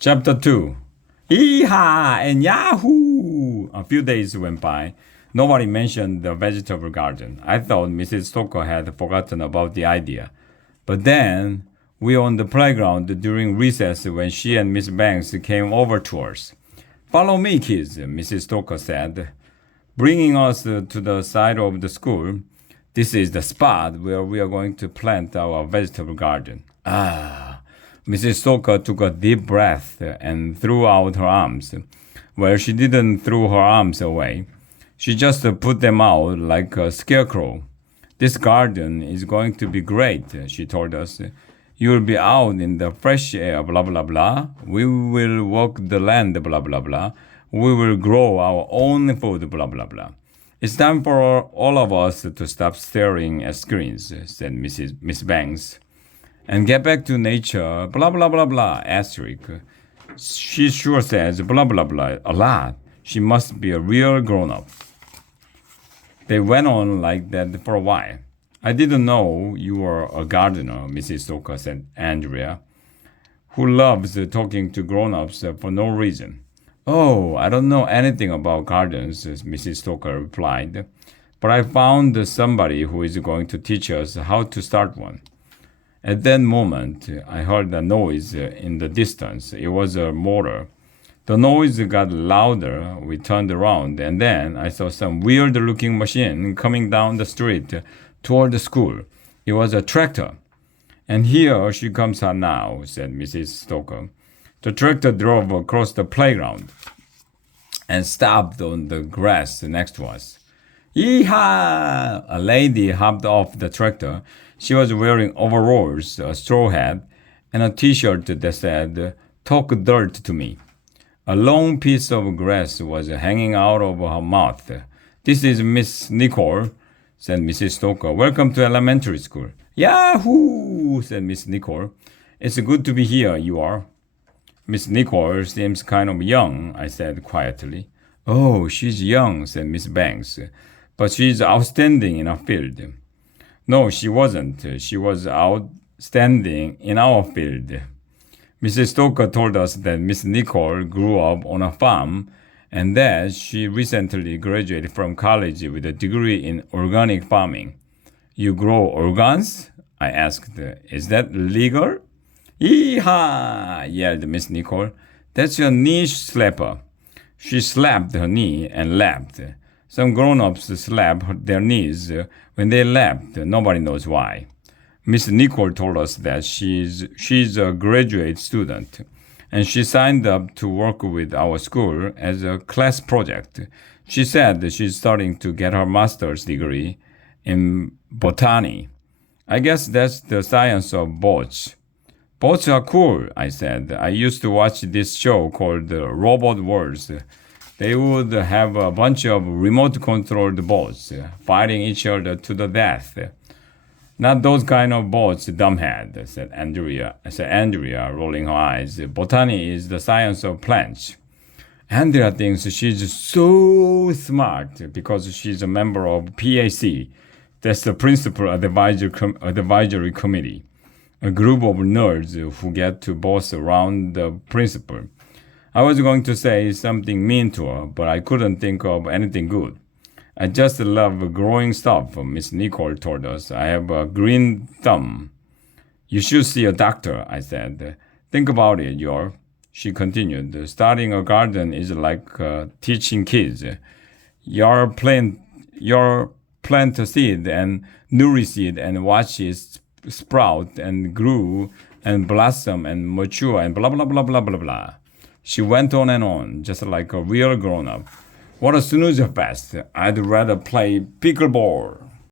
Chapter 2. Yeehaw and Yahoo! A few days went by. Nobody mentioned the vegetable garden. I thought Mrs. Stoker had forgotten about the idea. But then, we were on the playground during recess when she and Miss Banks came over to us. Follow me, kids, Mrs. Stoker said, bringing us to the side of the school. This is the spot where we are going to plant our vegetable garden. Mrs. Stoker took a deep breath and threw out her arms. Well, she didn't throw her arms away. She just put them out like a scarecrow. This garden is going to be great, she told us. You'll be out in the fresh air, blah, blah, blah. We will walk the land, blah, blah, blah. We will grow our own food, blah, blah, blah. It's time for all of us to stop staring at screens, said Miss Banks, and get back to nature, blah, blah, blah, blah, asterisk. She sure says blah, blah, blah a lot. She must be a real grown-up. They went on like that for a while. I didn't know you were a gardener, Mrs. Stoker said Andrea, who loves talking to grown-ups for no reason. Oh, I don't know anything about gardens, Mrs. Stoker replied, but I found somebody who is going to teach us how to start one. At that moment, I heard a noise in the distance. It was a motor. The noise got louder. We turned around, and then I saw some weird-looking machine coming down the street toward the school. It was a tractor. And here she comes now, said Mrs. Stoker. The tractor drove across the playground and stopped on the grass next to us. Yeehaw! A lady hopped off the tractor. She was wearing overalls, a straw hat, and a t-shirt that said, "Talk dirt to me." A long piece of grass was hanging out of her mouth. This is Miss Nicole, said Mrs. Stoker. Welcome to elementary school. Yahoo! Said Miss Nicole. It's good to be here, you are. Miss Nicole seems kind of young, I said quietly. Oh, she's young, said Miss Banks, but she's outstanding in her field. No, she wasn't. She was outstanding in our field. Mrs. Stoker told us that Miss Nicole grew up on a farm and that she recently graduated from college with a degree in organic farming. You grow organs? I asked. Is that legal? Yeehaw! Yelled Miss Nicole. That's your knee slapper. She slapped her knee and laughed. Some grown-ups slap their knees when they laughed. Nobody knows why. Miss Nicole told us that she's a graduate student, and she signed up to work with our school as a class project. She said she's starting to get her master's degree in botany. I guess that's the science of boats. Boats are cool, I said. I used to watch this show called Robot Wars. They would have a bunch of remote-controlled boats fighting each other to the death. Not those kind of boats, dumbhead, said Andrea, rolling her eyes. Botany is the science of plants. Andrea thinks she's so smart because she's a member of PAC. That's the Principal Advisory Committee, a group of nerds who get to boss around the principal. I was going to say something mean to her, but I couldn't think of anything good. I just love growing stuff, Miss Nicole told us. I have a green thumb. You should see a doctor, I said. Think about it, Yor. She continued. Starting a garden is like teaching kids. You plant a seed and nourish it and watch it sprout and grow and blossom and mature and blah, blah, blah, blah, blah, blah. She went on, just like a real grown-up. What a snoozer fest. I'd rather play pickleball.